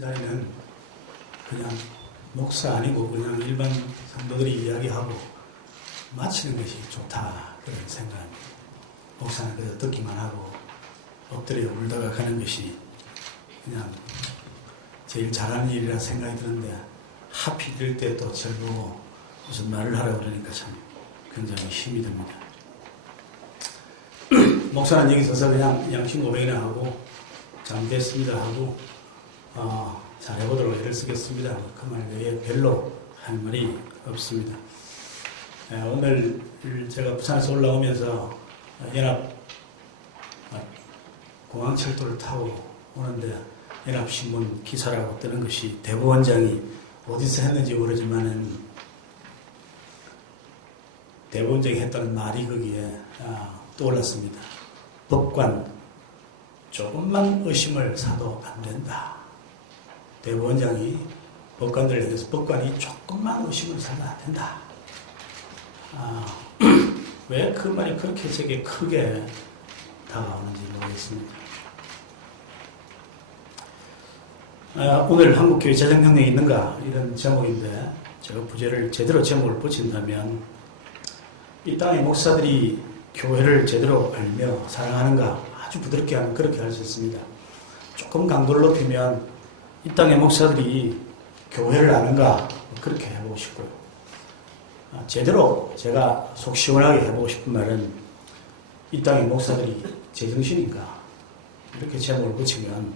자리는 그냥 목사 아니고 그냥 일반 성도들이 이야기하고 마치는 것이 좋다 그런 생각입니다. 목사는 그래서 듣기만 하고 엎드려 울다가 가는 것이 그냥 제일 잘하는 일이라 생각이 드는데 하필 이럴 때 또 절 보고 무슨 말을 하라고 그러니까 참 굉장히 힘이 듭니다. 목사는 여기 서서 그냥 양심 고백이나 하고 잘못됐습니다 하고 잘해보도록 애를 쓰겠습니다. 그 말 외에 별로 할 말이 없습니다. 오늘 제가 부산에서 올라오면서 연합 공항철도를 타고 오는데 연합신문 기사라고 뜨는 것이 대법원장이 어디서 했는지 모르지만은 대법원장이 했다는 말이 거기에 떠올랐습니다. 법관 조금만 의심을 사도 안 된다. 대법원장이 법관들에 대해서 법관이 조금만 의심을 사도 안 된다. 왜 그 말이 그렇게 제게 크게 다가오는지 모르겠습니다. 오늘 한국교회 재정혁명이 있는가 이런 제목인데 제가 부제를 제대로 제목을 붙인다면 이 땅의 목사들이 교회를 제대로 알며 사랑하는가 아주 부드럽게 하면 그렇게 할 수 있습니다. 조금 강도를 높이면 이 땅의 목사들이 교회를 아는가 그렇게 해보고 싶고요. 제대로 제가 속 시원하게 해보고 싶은 말은 이 땅의 목사들이 제정신인가 이렇게 제목을 붙이면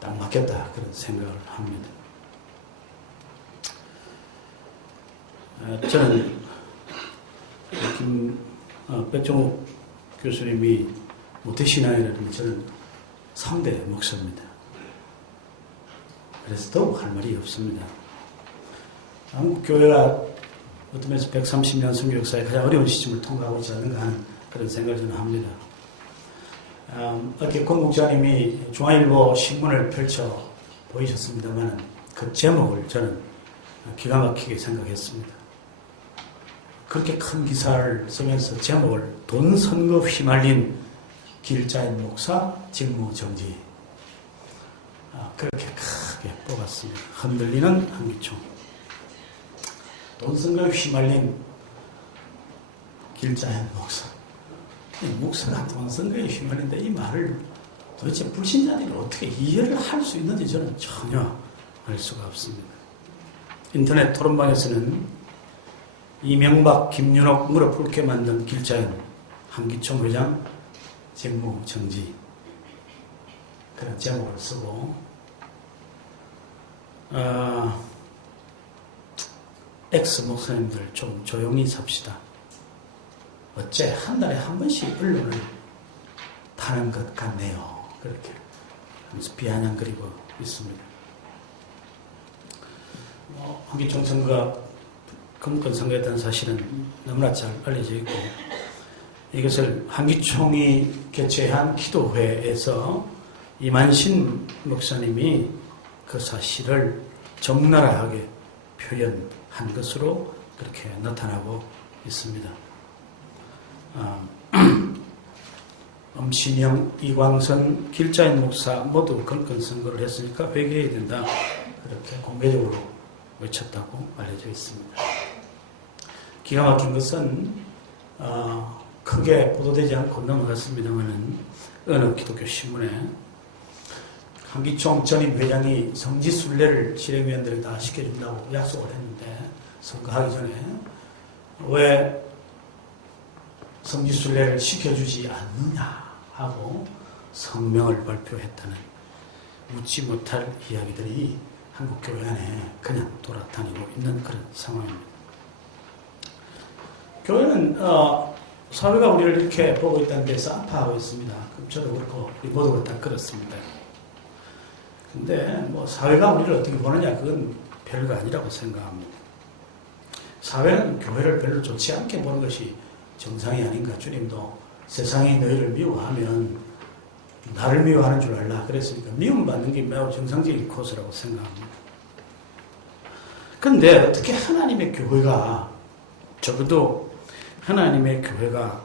딱 맞겠다 그런 생각을 합니다. 저는 백종욱 교수님이 모태신앙이라는 저는 3대 목사입니다. 그래서 더욱 할 말이 없습니다. 한국교회가 어떤 면에서 130년 선교 역사의 가장 어려운 시점을 통과하고 있지 않는가 하는 그런 생각을 저는 합니다. 어떻게 권 목사님이 중앙일보 신문을 펼쳐 보이셨습니다만 그 제목을 저는 기가 막히게 생각했습니다. 그렇게 큰 기사를 쓰면서 제목을 돈 선거 휘말린 길자인 목사 직무정지 그렇게 크게 뽑았습니다. 흔들리는 한기총 돈 선거에 휘말린 길자인 목사 목사가 돈 선거에 휘말린다 이 말을 도대체 불신자들이 어떻게 이해를 할 수 있는지 저는 전혀 알 수가 없습니다. 인터넷 토론방에서는 이명박, 김윤옥 무릎 꿇게 만든 길자인 한기총 회장 직무 정지 그런 제목을 쓰고 엑스 목사님들 좀 조용히 삽시다. 어째 한 달에 한 번씩 언론을 타는 것 같네요. 그렇게 하면서 비아냥거리고 있습니다. 한기총 선거가 금권 선거였다는 사실은 너무나 잘 알려져 있고 이것을 한기총이 개최한 기도회에서 이만신 목사님이 그 사실을 적나라하게 표현한 것으로 그렇게 나타나고 있습니다. 엄신영, 이광선, 길자인 목사 모두 금권 선거를 했으니까 회개해야 된다. 그렇게 공개적으로 외쳤다고 알려져 있습니다. 기가 막힌 것은 크게 보도되지 않고 넘어갔습니다만은 어느 기독교 신문에 한기총 전임 회장이 성지순례를 실행위원들에 다 시켜준다고 약속을 했는데 선거하기 전에 왜 성지순례를 시켜주지 않느냐 하고 성명을 발표했다는 묻지 못할 이야기들이 한국교회 안에 그냥 돌아다니고 있는 그런 상황입니다. 교회는 사회가 우리를 이렇게 보고 있다는 데서 아파하고 있습니다. 저도 그렇고 우리 모두가 다 그렇습니다. 근데 사회가 우리를 어떻게 보느냐 그건 별거 아니라고 생각합니다. 사회는 교회를 별로 좋지 않게 보는 것이 정상이 아닌가. 주님도 세상이 너희를 미워하면 나를 미워하는 줄 알라 그랬으니까 미움받는 게 매우 정상적인 코스라고 생각합니다. 그런데 어떻게 하나님의 교회가 적어도 하나님의 교회가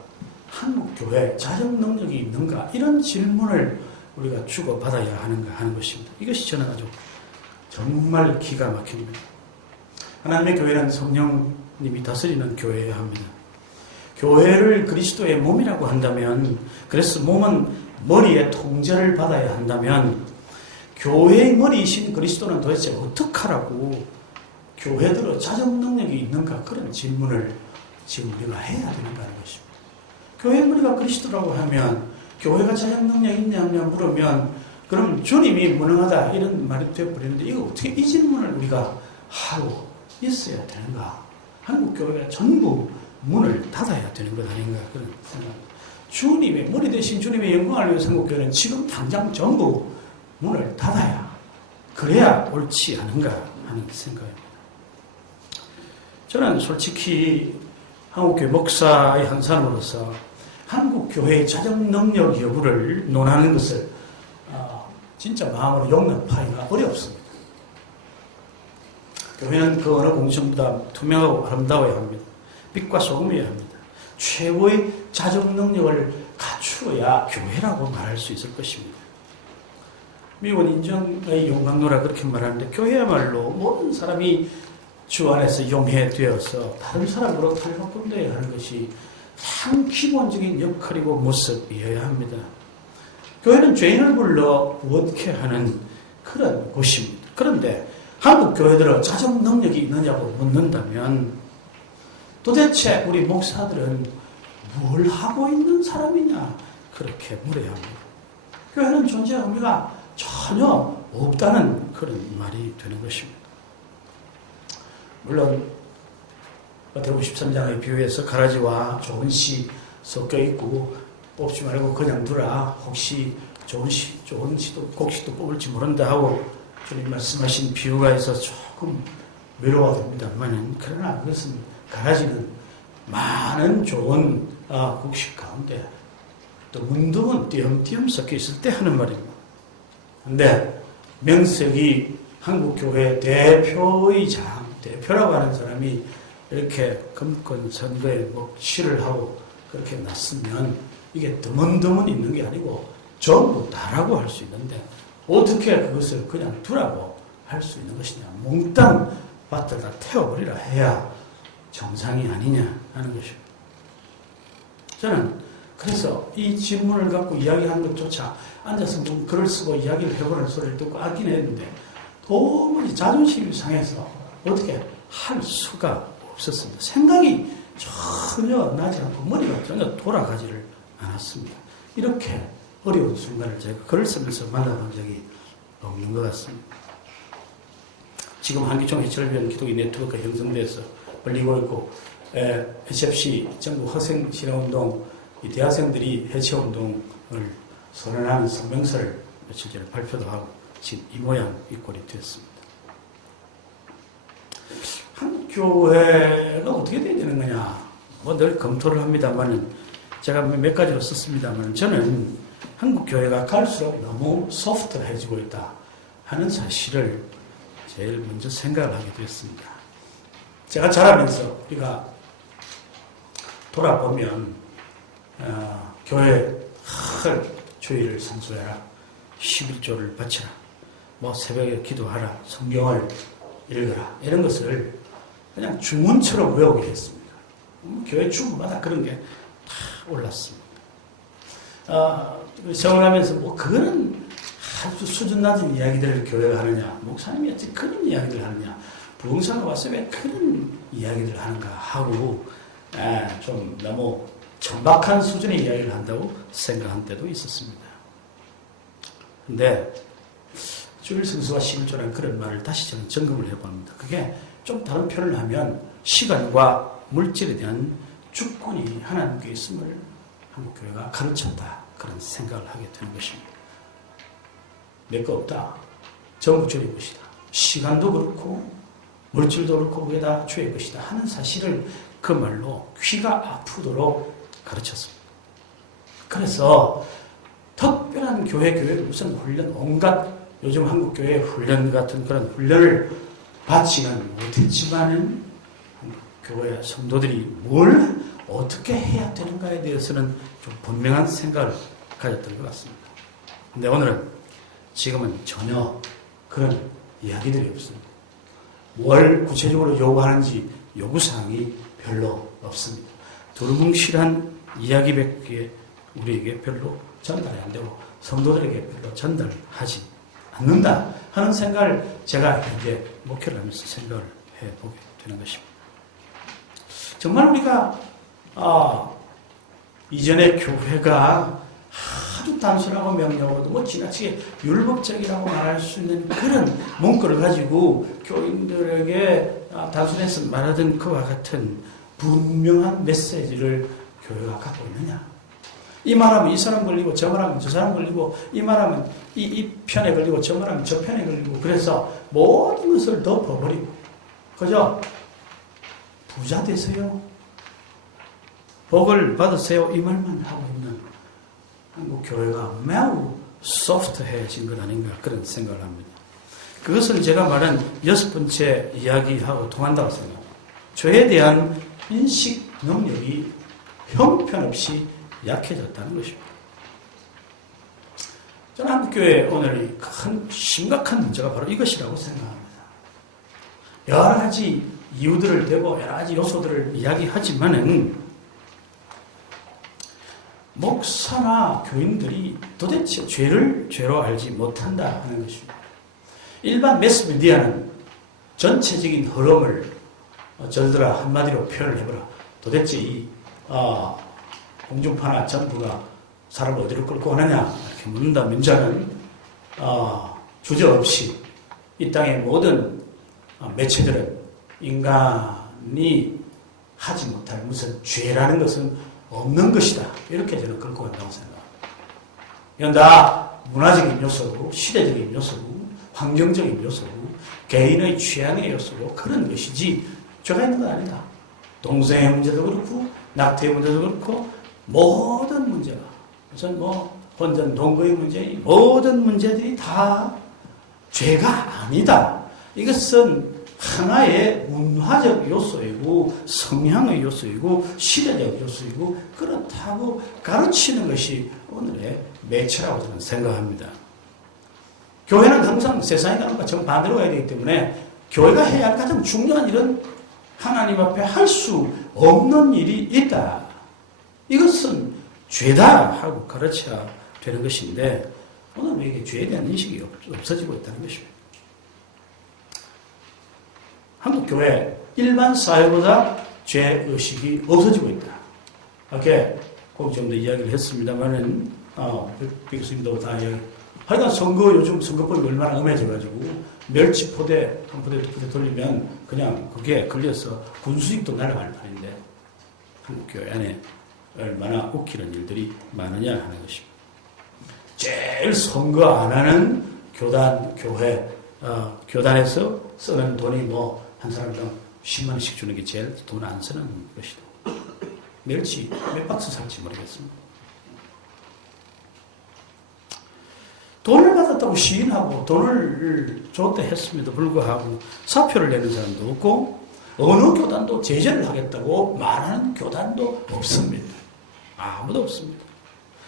한국교회 자정 능력이 있는가 이런 질문을 우리가 주고받아야 하는가 하는 것입니다. 이것이 저는 아주 정말 기가 막힙니다. 하나님의 교회는 성령님이 다스리는 교회여야 합니다. 교회를 그리스도의 몸이라고 한다면, 그래서 몸은 머리의 통제를 받아야 한다면, 교회의 머리이신 그리스도는 도대체 어떻게 하라고 교회들의 자정 능력이 있는가, 그런 질문을 지금 우리가 해야 되는가 하는 것입니다. 교회의 머리가 그리스도라고 하면 교회가 자정 능력이 있냐 물으면 그럼 주님이 무능하다 이런 말이 되어버리는데, 이거 어떻게 이 질문을 우리가 하고 있어야 되는가? 한국 교회가 전부 문을 닫아야 되는 것 아닌가 그런 생각입니다. 주님의 머리 대신 주님의 영광을 위해서 한국 교회는 지금 당장 전부 문을 닫아야, 그래야 옳지 않은가 하는 생각입니다. 저는 솔직히 한국교회 목사의 한 사람으로서 한국교회의 자정 능력 여부를 논하는 것을 진짜 마음으로 용납하기가 어렵습니다. 교회는 그 어느 공정보다 투명하고 아름다워야 합니다. 빛과 소금이어야 합니다. 최고의 자정 능력을 갖추어야 교회라고 말할 수 있을 것입니다. 미국은 인정의 용광로라 그렇게 말하는데, 교회야말로 모든 사람이 주 안에서 용해되어서 다른 사람으로 탈바꿈되어야 하는 것이 참 기본적인 역할이고 모습이어야 합니다. 교회는 죄인을 불러 구원케 하는 그런 곳입니다. 그런데 한국 교회들은 자정 능력이 있느냐고 묻는다면, 도대체 우리 목사들은 뭘 하고 있는 사람이냐, 그렇게 물어야 합니다. 교회는 존재 의미가 전혀 없다는 그런 말이 되는 것입니다. 물론 마태복음 13장의 비유에서 가라지와 좋은 씨 섞여 있고 뽑지 말고 그냥 두라, 혹시 좋은 씨도 곡식도 뽑을지 모른다 하고 주님 말씀하신 비유가 있어서 조금 외로워집니다만은, 그러나 그것은 가라지는 많은 좋은 곡식 가운데 또 문둥은 띄엄띄엄 섞여 있을 때 하는 말입니다. 그런데 명색이 한국교회 대표라고 하는 사람이 이렇게 금권 선거에 시를 하고 그렇게 났으면 이게 드문드문 있는 게 아니고 전부 다라고 할 수 있는데, 어떻게 그것을 그냥 두라고 할 수 있는 것이냐, 몽땅 밭에다 태워버리라 해야 정상이 아니냐 하는 것입니다. 저는 그래서 이 질문을 갖고 이야기하는 것조차 앉아서 글을 쓰고 이야기를 해보는 소리를 듣고 아긴 했는데, 도무지 자존심이 상해서 어떻게 할 수가 없었습니다. 생각이 전혀 나지 않고 머리가 전혀 돌아가지를 않았습니다. 이렇게 어려운 순간을 제가 글을 쓰면서 만나본 적이 없는 것 같습니다. 지금 한기총 해철위원 기독인 네트워크가 형성돼서 벌리고 있고, HFC 전국 학생실현운동, 이 대학생들이 해체운동을 선언하는 성명서를 며칠 전에 발표도 하고 지금 이 모양 이 꼴이 되었습니다. 한 교회가 어떻게 돼야 되는 거냐, 늘 검토를 합니다만은, 제가 몇 가지로 썼습니다만, 저는 한국 교회가 갈수록 너무 소프트해지고 있다 하는 사실을 제일 먼저 생각을 하게 되었습니다. 제가 자라면서 우리가 돌아보면 교회 주일을 상수해라, 11조를 바치라, 새벽에 기도하라, 성경을 읽어라, 이런 것을 그냥 주문처럼 외우게 했습니다. 교회 주문마다 그런 게 다 올랐습니다. 생활하면서 그거는 아주 수준 낮은 이야기들을 교회가 하느냐, 목사님이 어찌 그런 이야기를 하느냐, 부흥사가 와서 왜 그런 이야기를 하는가 하고 좀 너무 천박한 수준의 이야기를 한다고 생각한 때도 있었습니다. 근데 주일 성수와 11조라는 그런 말을 다시 저는 점검을 해봅니다. 그게 좀 다른 표현을 하면 시간과 물질에 대한 주권이 하나님께 있음을 한국교회가 가르쳤다, 그런 생각을 하게 되는 것입니다. 내 거 없다, 전부 주의 것이다, 시간도 그렇고 물질도 그렇고 그게 다 주의 것이다 하는 사실을 그 말로 귀가 아프도록 가르쳤습니다. 그래서 특별한 교회를 무슨 훈련, 온갖 요즘 한국교회 훈련 같은 그런 훈련을 받지는 못했지만은 교회 성도들이 뭘 어떻게 해야 되는가에 대해서는 좀 분명한 생각을 가졌던 것 같습니다. 근데 오늘은 지금은 전혀 그런 이야기들이 없습니다. 뭘 구체적으로 요구하는지 요구사항이 별로 없습니다. 두루뭉실한 이야기밖에 우리에게 별로 전달이 안 되고 성도들에게 별로 전달하지 않는다 하는 생각을 제가 이제 목회를 하면서 생각을 해보게 되는 것입니다. 정말 우리가 이전에 교회가 아주 단순하고 명료하고도 지나치게 율법적이라고 말할 수 있는 그런 문구를 가지고 교인들에게 단순해서 말하던 그와 같은 분명한 메시지를 교회가 갖고 있느냐? 이 말하면 이 사람 걸리고 저 말하면 저 사람 걸리고 이 말하면 이 편에 걸리고 저 말하면 저 편에 걸리고 그래서 모든 것을 덮어버리고 그죠? 부자 되세요. 복을 받으세요. 이 말만 하고 있는 한국 교회가 매우 소프트해진 것 아닌가 그런 생각을 합니다. 그것은 제가 말한 6번째 이야기하고 통한다고 생각합니다. 죄에 대한 인식 능력이 형편없이 약해졌다는 것입니다. 저는 한국교회 오늘 큰 심각한 문제가 바로 이것이라고 생각합니다. 여러 가지 이유들을 대고 여러 가지 요소들을 이야기하지만은 목사나 교인들이 도대체 죄를 죄로 알지 못한다 하는 것입니다. 일반 매스미디어는 전체적인 흐름을 저들아 한마디로 표현을 해보라. 도대체 이 공중파나 전부가 사람을 어디로 끌고 가느냐 이렇게 묻는다면 저는 주저없이 이 땅의 모든 매체들은 인간이 하지 못할 무슨 죄라는 것은 없는 것이다. 이렇게 저는 끌고 간다고 생각합니다. 이건 다 문화적인 요소고 시대적인 요소고 환경적인 요소고 개인의 취향의 요소고 그런 것이지 죄가 있는 건 아니다. 동성애 문제도 그렇고 낙태의 문제도 그렇고 모든 문제가 무슨 혼전 동거의 문제 모든 문제들이 다 죄가 아니다. 이것은 하나의 문화적 요소이고 성향의 요소이고 시대적 요소이고 그렇다고 가르치는 것이 오늘의 매체라고 저는 생각합니다. 교회는 항상 세상에 가는 것과 정반대로 가야 되기 때문에 교회가 해야 할 가장 중요한 일은 하나님 앞에 할 수 없는 일이 있다. 이것은 죄다 하고 가르쳐야 되는 것인데 오늘 우리에게 죄에 대한 인식이 없어지고 있다는 것입니다. 한국교회 일반 사회보다 죄의식이 없어지고 있다. 이렇게 거기 좀 더 이야기를 했습니다만은 백 교수님도 다 이야기. 하여간 요즘 선거법이 얼마나 엄해져가지고 멸치포대 한 포대 두 포대 돌리면 그냥 그게 걸려서 군수익도 날아갈 판인데 한국교회 안에 얼마나 웃기는 일들이 많으냐 하는 것입니다. 제일 선거 안 하는 교회 교단에서 쓰는 돈이 한 사람당 10만 원씩 주는 게 제일 돈 안 쓰는 것이다. 멸치 몇 박스 살지 모르겠습니다. 돈을 받았다고 시인하고 돈을 줬다 했음에도 불구하고 사표를 내는 사람도 없고 어느 교단도 제재를 하겠다고 말하는 교단도 없습니다. 아무도 없습니다.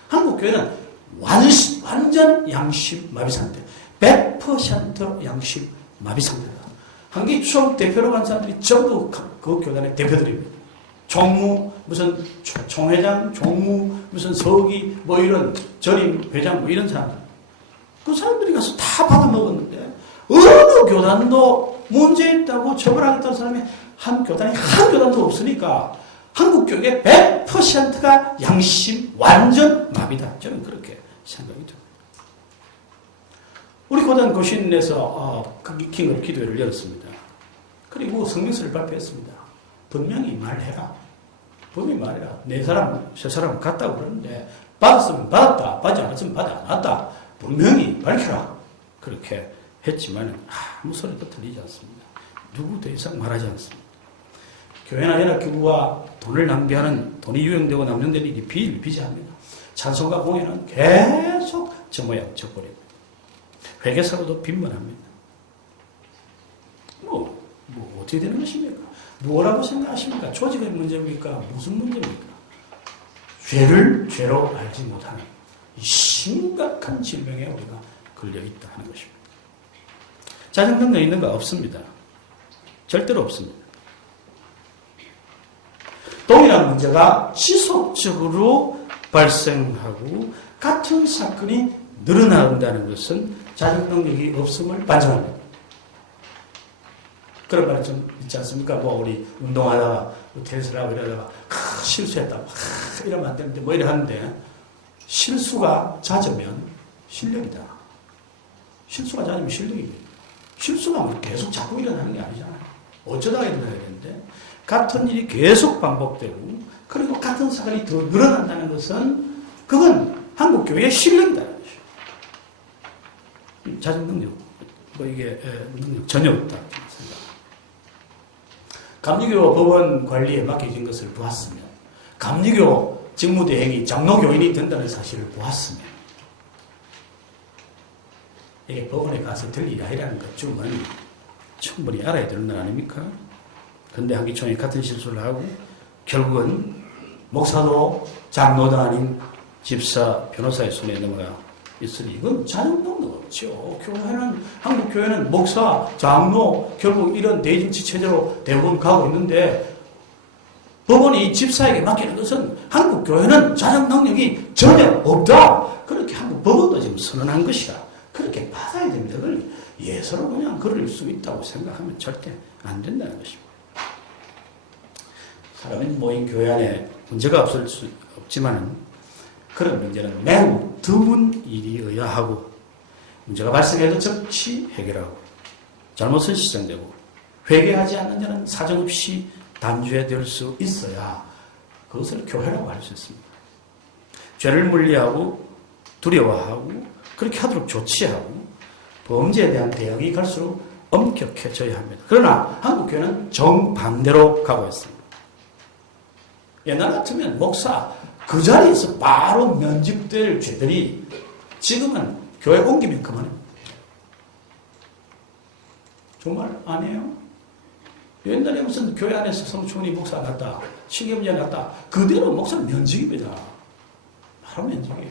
한국교회는 완전 양심 마비 상태, 100% 양심 마비 상태다. 한기 추억 대표로 간 사람들이 전부 그 교단의 대표들입니다. 총무, 무슨 총회장, 총무, 무슨 서기, 이런 전임 회장, 이런 사람들. 그 사람들이 가서 다 받아먹었는데, 어느 교단도 문제 있다고 처벌하겠다는 사람이 한 교단도 없으니까, 한국교육의 100%가 양심 완전 마비다. 저는 그렇게 생각이 듭니다. 우리 고단 고신에서 킹업 기도회를 열었습니다. 그리고 성명서를 발표했습니다. 분명히 말해라. 분명히 말해라. 네 사람, 세 사람 같다고 그러는데 받았으면 받았다. 받지 않았으면 받지 않았다. 분명히 밝혀라. 그렇게 했지만 아무 소리도 들리지 않습니다. 누구 더 이상 말하지 않습니다. 교회나 연합기구가 돈을 낭비하는, 돈이 유용되고 남용되는 일이 비일비재합니다. 찬송가 공연은 계속 저 모양 저 꼴입니다. 회계사로도 빈번합니다. 어떻게 되는 것입니까? 뭐라고 생각하십니까? 조직의 문제입니까? 무슨 문제입니까? 죄를 죄로 알지 못하는 이 심각한 질병에 우리가 걸려있다 하는 것입니다. 자정 능력 있는가? 없습니다. 절대로 없습니다. 동일한 문제가 지속적으로 발생하고 같은 사건이 늘어난다는 것은 자정 능력이 없음을 반증합니다. 그런 말이 좀 있지 않습니까? 우리 운동하다가 테니스를 하고 이러다가 실수했다 이러면 안 되는데 이래 하는데 실수가 잦으면 실력이다. 실수가 잦으면 실력이다. 실수가 계속 자꾸 일어나는 게 아니잖아요. 어쩌다가 일어나야 되는데 같은 일이 계속 반복되고 그리고 같은 사건이 더 늘어난다는 것은 그건 한국교회의 실력이다. 자정 능력, 이게 능력 전혀 없다. 감리교 법원 관리에 맡겨진 것을 보았으면, 감리교 직무대행이 장로교인이 된다는 사실을 보았으면, 이게 법원에 가서 될 일이 아니라는 것쯤은 충분히 알아야 되는 것 아닙니까? 근데 한기총이 같은 실수를 하고, 결국은 목사도 장로도 아닌 집사, 변호사의 손에 넘어가 있으니, 이건 자정 능력 없죠. 한국 교회는 목사, 장로, 결국 이런 대정치 체제로 대부분 가고 있는데, 법원이 집사에게 맡기는 것은 한국 교회는 자정 능력이 전혀 없다. 그렇게 한국 법원도 지금 선언한 것이라 그렇게 받아야 됩니다. 그걸 예서로 그냥 그럴 수 있다고 생각하면 절대 안 된다는 것입니다. 사람이 모인 교회 안에 문제가 없을 수 없지만 그런 문제는 매우 드문 일이어야 하고 문제가 발생해도 즉시 해결하고 잘못은 시정되고 회개하지 않는 자는 사정없이 단죄될 수 있어야 그것을 교회라고 할 수 있습니다. 죄를 물리하고 두려워하고 그렇게 하도록 조치하고 범죄에 대한 대응이 갈수록 엄격해져야 합니다. 그러나 한국교회는 정반대로 가고 있습니다. 옛날 같으면 목사 그 자리에서 바로 면직될 죄들이 지금은 교회 옮기면 그만입니다. 정말 아니에요? 옛날에 무슨 교회 안에서 성춘이 목사 났다, 신경제 났다, 그대로 목사 면직입니다. 바로 면직이에요.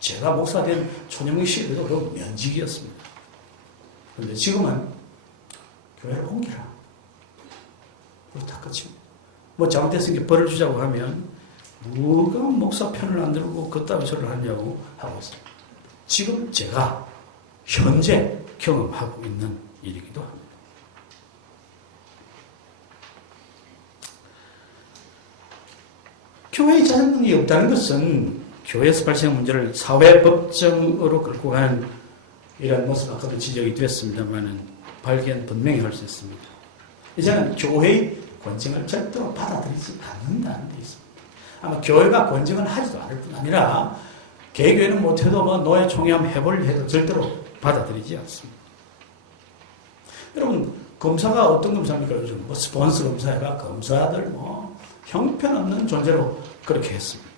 제가 목사 된 초년기 시에도 그 면직이었습니다. 그런데 지금은 교회를 옮기라. 다 끝입니다. 잘못됐으니까 벌을 주자고 하면 누가 목사 편을 안 들고 그따위 소리를 하냐고 하고 있어요. 지금 제가 현재 경험하고 있는 일이기도 합니다. 교회의 자정 능력이 없다는 것은 교회에서 발생한 문제를 사회법정으로 끌고 가는 이런 모습 아까도 지적이 되었습니다만 발견 분명히 할 수 있습니다. 이제는 교회의 권징을 절대로 받아들이지 않는다는 데 있습니다. 아마 교회가 권징을 하지도 않을 뿐 아니라 개교회는 못해도 노예 총회함 해볼 해도 절대로 받아들이지 않습니다. 여러분 검사가 어떤 검사입니까? 요즘 스폰서 검사가 검사들 형편없는 존재로 그렇게 했습니다.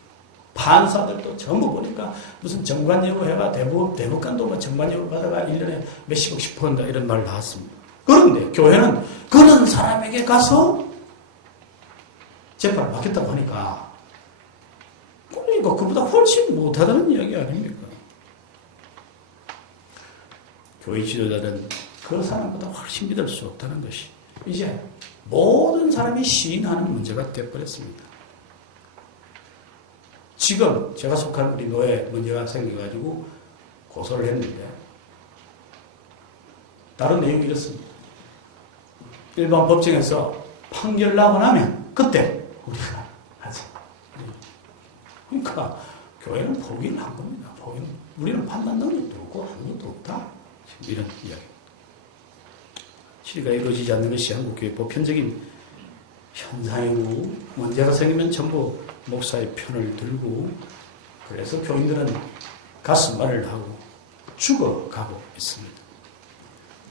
판사들도 전부 보니까 무슨 정관예우 해가 대법관도 정관예우 받아가 1년에 몇십억씩 번다 이런 말 나왔습니다. 그런데 교회는 그런 사람에게 가서 재판을 받겠다고 하니까 그러니까 그보다 훨씬 못하다는 이야기 아닙니까? 교회 지도자는 그 사람보다 훨씬 믿을 수 없다는 것이 이제 모든 사람이 시인하는 문제가 되어버렸습니다. 지금 제가 속한 우리 노예 문제가 생겨가지고 고소를 했는데 다른 내용이 이렇습니다. 일반 법정에서 판결 나고 나면 그때 우리가 하자. 그러니까 교회는 포기를 한 겁니다. 우리는 판단 능력도 없고 아무것도 없다. 이런 이야기. 실의가 이루어지지 않는 것이 한국교회 보편적인 현상이고 문제가 생기면 전부 목사의 편을 들고 그래서 교인들은 가슴말을 하고 죽어가고 있습니다.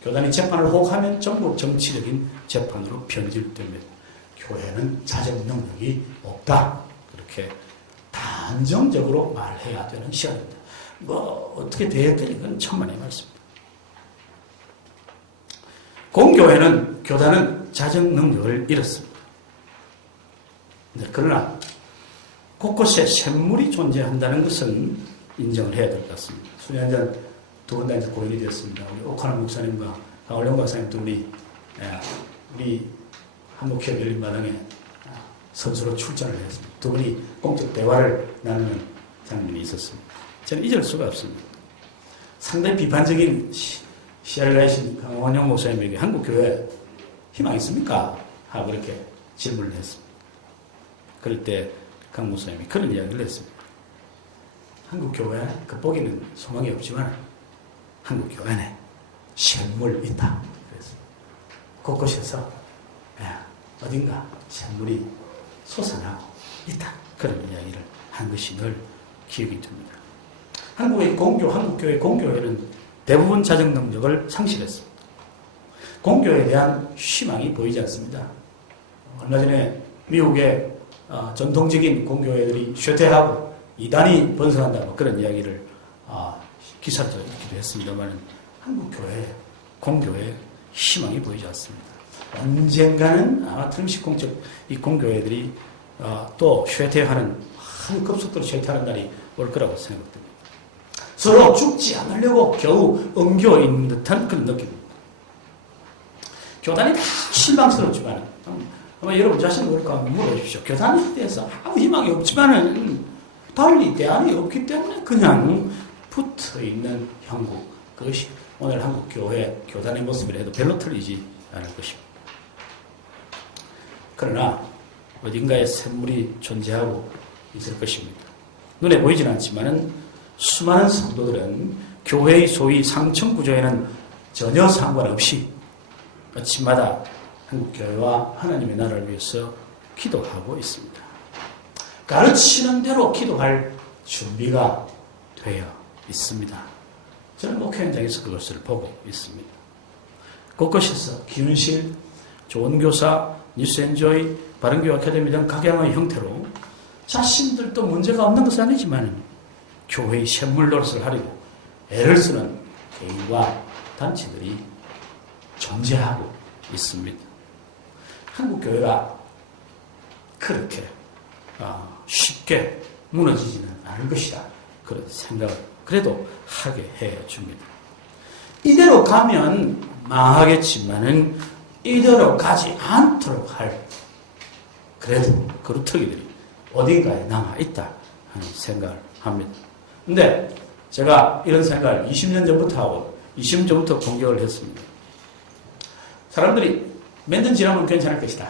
교단이 재판을 혹하면 전부 정치적인 재판으로 변질되면 교회는 자정 능력이 없다. 그렇게 단정적으로 말해야 되는 시간입니다. 어떻게 되었더니 그건 천만의 말씀입니다. 공교회는 교단은 자정 능력을 잃었습니다. 그러나 곳곳에 샘물이 존재한다는 것은 인정을 해야 될 것 같습니다. 수년 전 두 번 다 이제 고인이 되었습니다. 우리 오카노 목사님과 강원령 박사님 두 분이 우리 한국회협 열린마당에 선수로 출전을 했습니다. 두 분이 공적 대화를 나누는 장면이 있었습니다. 저는 잊을 수가 없습니다. 상당히 비판적인 시야를 가지신 강원영 목사님에게 한국교회 희망 있습니까? 하고 그렇게 질문을 했습니다. 그럴 때 강 목사님이 그런 이야기를 했습니다. 한국교회 겉보기는 소망이 없지만 한국교회 안에 샘물 있다. 그랬습니다. 곳곳에서 어딘가 샘물이 솟아나고 있다. 그런 이야기를 한 것이 늘 기억이 듭니다. 한국교회 공교회는 대부분 자정 능력을 상실했습니다. 공교회에 대한 희망이 보이지 않습니다. 얼마 전에 미국의 전통적인 공교회들이 쇠퇴하고 이단이 번성한다 그런 이야기를 기사로 읽기도 했습니다만 한국교회, 공교회에 희망이 보이지 않습니다. 언젠가는 아마 틀림없이 이 공교회들이 또 쇠퇴하는 한 급속도로 쇠퇴하는 날이 올 거라고 생각됩니다. 서로 죽지 않으려고 겨우 엉겨 있는 듯한 그런 느낌입니다. 교단이 다 실망스럽지만 아마 여러분 자신을 그럴까 한번 물어보십시오. 교단에 대해서 아무 희망이 없지만은 달리 대안이 없기 때문에 그냥 붙어있는 형국, 그것이 오늘 한국교회 교단의 모습이라 해도 별로 틀리지 않을 것입니다. 그러나 어딘가에 샘물이 존재하고 있을 것입니다. 눈에 보이지는 않지만은 수많은 성도들은 교회의 소위 상층 구조에는 전혀 상관없이 아침마다 한국교회와 하나님의 나라를 위해서 기도하고 있습니다. 가르치는 대로 기도할 준비가 되어 있습니다. 저는 목회 현장에서 그것을 보고 있습니다. 곳곳에서 기운실, 좋은 교사, 뉴스엔조이, 바른교회 아카데미 등 각양의 형태로 자신들도 문제가 없는 것은 아니지만 교회의 샘물 노릇을 하려고 애를 쓰는 개인과 단체들이 존재하고 있습니다. 한국교회가 그렇게 쉽게 무너지지는 않을 것이다. 그런 생각을 그래도 하게 해줍니다. 이대로 가면 망하겠지만은 이대로 가지 않도록 할 그래도 그루터기들이 어딘가에 남아있다 하는 생각을 합니다. 근데 제가 이런 생각을 20년 전부터 하고 20년 전부터 공격을 했습니다. 사람들이 몇 년 지나면 괜찮을 것이다.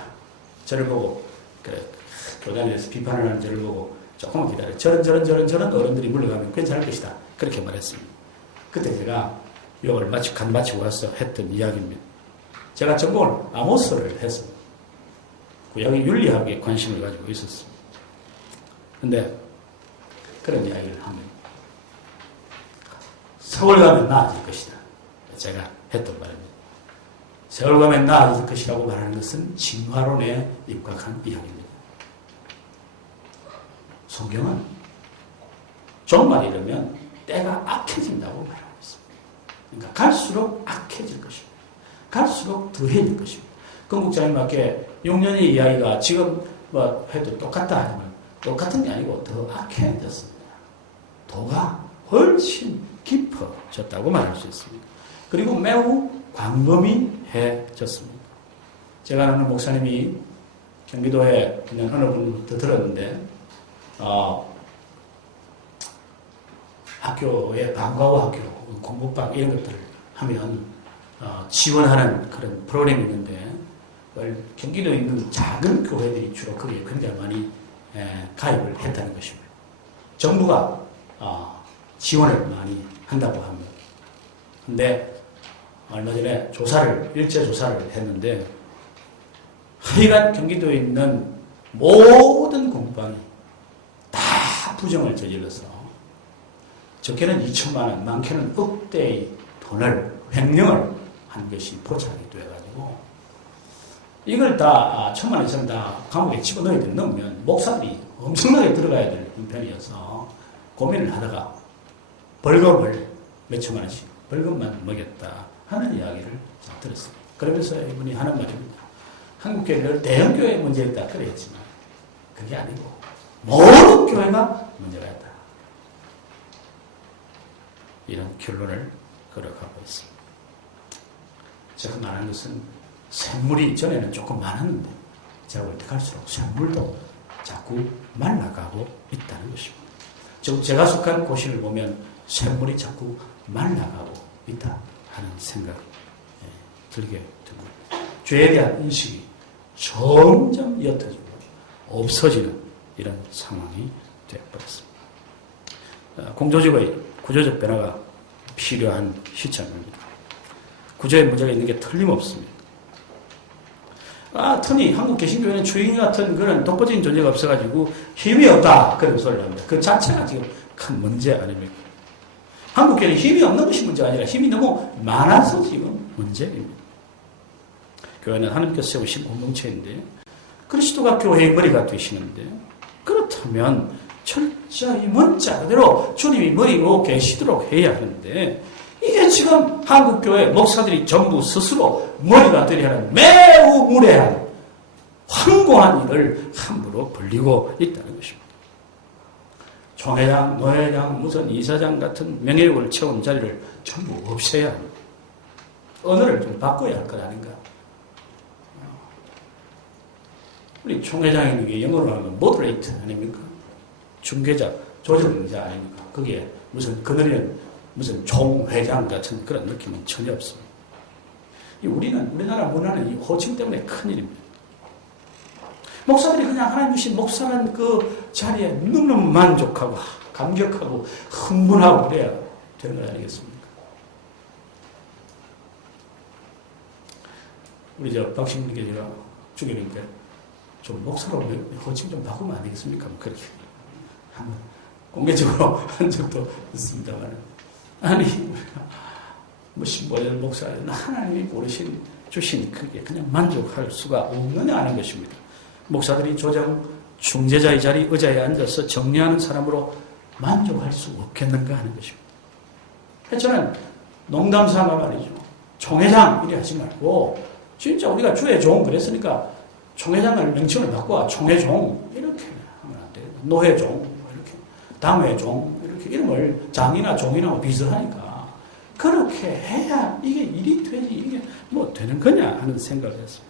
저를 보고 그래 교단에서 비판을 하는 저를 보고 조금만 기다려. 저런 어른들이 물러가면 괜찮을 것이다. 그렇게 말했습니다. 그때 제가 욕을 간 마치고 와서 했던 이야기입니다. 제가 전공을 아모스를 했습니다. 구약의 윤리학에 관심을 가지고 있었습니다. 근데 그런 이야기를 합니다. 세월 가면 나아질 것이다. 제가 했던 말입니다. 세월 가면 나아질 것이라고 말하는 것은 진화론에 입각한 이야기입니다. 성경은 종말이 이르면 때가 악해진다고 말하고 있습니다. 그러니까 갈수록 악해질 것입니다. 갈수록 더해질 것입니다. 건국장님밖에 6년의 이야기가 지금 해도 똑같다 하지만 똑같은 게 아니고 더 악해졌습니다. 도가 훨씬 깊어졌다고 말할 수 있습니다. 그리고 매우 광범위해졌습니다. 제가 아는 목사님이 경기도에 그냥 어느 분부터 들었는데 학교에 방과후 학교, 공부방 이런 것들을 하면 지원하는 그런 프로그램이 있는데 경기도에 있는 작은 교회들이 주로 거기에 굉장히 많이 가입을 했다는 것입니다. 정부가 지원을 많이 한다고 합니다. 근데 얼마 전에 일제 조사를 했는데 하여간 경기도에 있는 모든 공부방이 다 부정을 저질러서 적게는 2천만 원, 많게는 억대의 돈을 횡령을 한 것이 포착이 돼가지고 이걸 다 1,000만 원 이상 다 감옥에 집어넣으면 목사들이 엄청나게 들어가야 될 형편이어서 고민을 하다가 벌금을 몇 천만 원씩 벌금만 먹였다 하는 이야기를 들었습니다. 그러면서 이분이 하는 말입니다. 한국교회를 대형교회 문제였다 그랬지만 그게 아니고 모든 교회가 문제가 있다. 이런 결론을 걸어가고 있습니다. 제가 말하는 것은 샘물이 전에는 조금 많았는데 제가 올 때 갈수록 샘물도 자꾸 말라가고 있다는 것입니다. 지금 제가 속한 고시를 보면 샘물이 자꾸 말라가고 있다 하는 생각이 들게 됩니다. 죄에 대한 인식이 점점 옅어지고 없어지는 이런 상황이 되어버렸습니다. 공조직의 구조적 변화가 필요한 시점입니다. 구조에 문제가 있는 게 틀림없습니다. 터니 한국 개신교회는 주인 같은 그런 독보적인 존재가 없어가지고 힘이 없다 그런 소리를 합니다. 그 자체가 지금 큰 문제 아닙니까? 한국교회는 힘이 없는 것이 문제가 아니라 힘이 너무 많아서 지금 문제입니다. 교회는 하나님께서 세우신 공동체인데 그리스도가 교회의 머리가 되시는데 그렇다면 철저히 문자 그대로 주님이 머리로 계시도록 해야 하는데 이게 지금 한국교회 목사들이 전부 스스로 머리가 되려 하는 매우 무례한 황공한 일을 함부로 벌리고 있다는 것입니다. 총회장, 노회장, 무슨 이사장 같은 명예욕을 채운 자리를 전부 없애야 합니다. 언어를 좀 바꿔야 할 것 아닌가. 우리 총회장이 게 영어로 하면 moderate 아닙니까? 중개자, 조정자 아닙니까? 거기에 무슨 그늘에는 무슨 총회장 같은 그런 느낌은 전혀 없습니다. 우리나라 문화는 이 호칭 때문에 큰일입니다. 목사들이 그냥 하나님 주신 목사라는 그 자리에 너무너무 만족하고 감격하고 흥분하고 그래야 되는 거 아니겠습니까? 우리 박신님께 제가 주기님께 좀 목사로 호칭 좀 바꾸면 안 되겠습니까? 그렇게 한번 공개적으로 한 적도 있습니다만 아니 뭐 신보전 목사는 하나님이 주신 그게 그냥 만족할 수가 없느냐 하는 것입니다. 목사들이 조정 중재자의 자리 의자에 앉아서 정리하는 사람으로 만족할 수 없겠는가 하는 것입니다. 저는 농담 삼아 말이죠. 총회장 이리 하지 말고 진짜 우리가 주의 종 그랬으니까 총회장을 명칭을 바꿔 총회종 이렇게 하면 안 돼요. 노회종 이렇게 담회종 이렇게 이름을 장이나 종이나 비슷하니까 그렇게 해야 이게 일이 되지 이게 뭐 되는 거냐 하는 생각을 했습니다.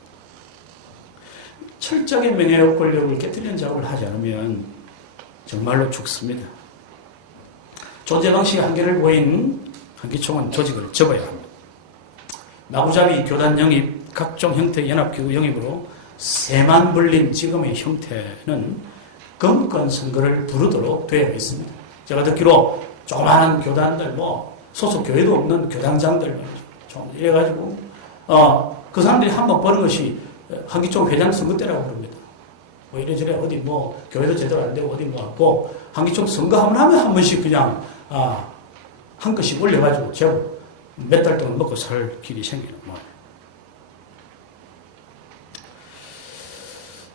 철저하게 명예욕 권력을 깨뜨리는 작업을 하지 않으면 정말로 죽습니다. 존재 방식의 한계를 보인 한기총은 조직을 접어야 합니다. 마구잡이 교단 영입, 각종 형태의 연합기구 영입으로 새만 불린 지금의 형태는 검권 선거를 부르도록 되어 있습니다. 제가 듣기로 조그마한 교단들, 소속 교회도 없는 교단장들, 이래가지고, 그 사람들이 한번 버는 것이 한기총 회장 선거 때라고 그럽니다. 이래저래 어디 교회도 제대로 안 되고 어디 하고, 한기총 선거하면 한 번씩 그냥, 한 것씩 올려가지고, 제법 몇 달 동안 먹고 살 길이 생기는 거예요.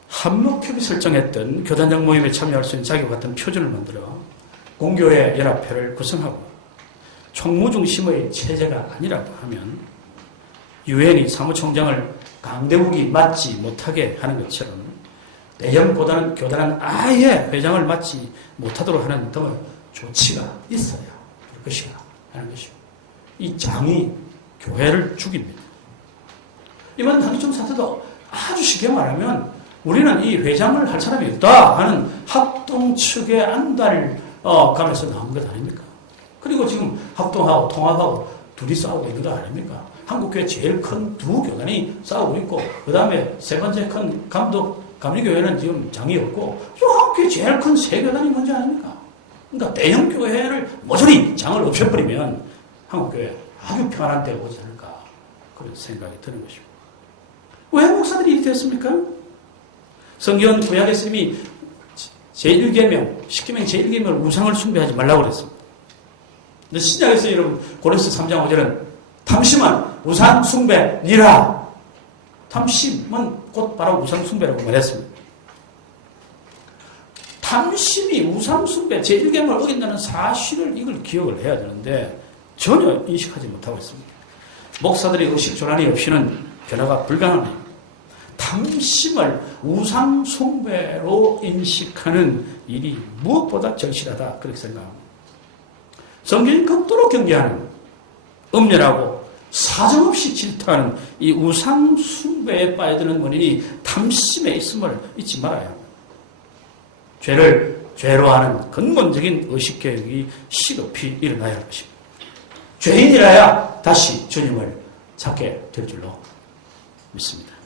한목협이 설정했던 교단장 모임에 참여할 수 있는 자격 같은 표준을 만들어 공교회 연합회를 구성하고 총무 중심의 체제가 아니라고 하면 유엔이 사무총장을 강대국이 맡지 못하게 하는 것처럼 대형보다는 교단은 아예 회장을 맡지 못하도록 하는 등의 조치가 있어야 할 것이다 하는 것입니다. 이 장이 교회를 죽입니다. 이번 한기총 사태도 아주 쉽게 말하면 우리는 이 회장을 할 사람이 없다 하는 합동 측의 안달감에서 나온 것 아닙니까? 그리고 지금 합동하고 통합하고 둘이 싸우고 있는 거 아닙니까? 한국교회 제일 큰 두 교단이 싸우고 있고 그 다음에 세 번째 큰 감리교회는 지금 장이 없고 한국교회 제일 큰 세 교단이 뭔지 아닙니까? 그러니까 대형 교회를 모조리 장을 없애버리면 한국교회 아주 평안한 때가 오지 않을까 그런 생각이 드는 것입니다. 왜 목사들이 이렇게 됐습니까? 성경 구약에서 이미 제1계명, 10계명 제1계명을 우상을 숭배하지 말라고 그랬습니다. 근데 신약에서 여러분 고린도서 3장 5절은 탐심은 우상 숭배니라. 탐심은 곧 바로 우상 숭배라고 말했습니다. 탐심이 우상 숭배 제1계명을 어긴다는 사실을 이걸 기억을 해야 되는데 전혀 인식하지 못하고 있습니다. 목사들의 의식 전환이 없이는 변화가 불가능합니다. 탐심을 우상 숭배로 인식하는 일이 무엇보다 절실하다 그렇게 생각합니다. 성경이 극도로 경계하는 엄연하고 사정없이 질타하는 이 우상 숭배에 빠져드는 원인이 탐심에 있음을 잊지 말아야 합니다. 죄를 죄로 하는 근본적인 의식개혁이 시급히 일어나야 할 것입니다. 죄인이라야 다시 주님을 찾게 될 줄로 믿습니다.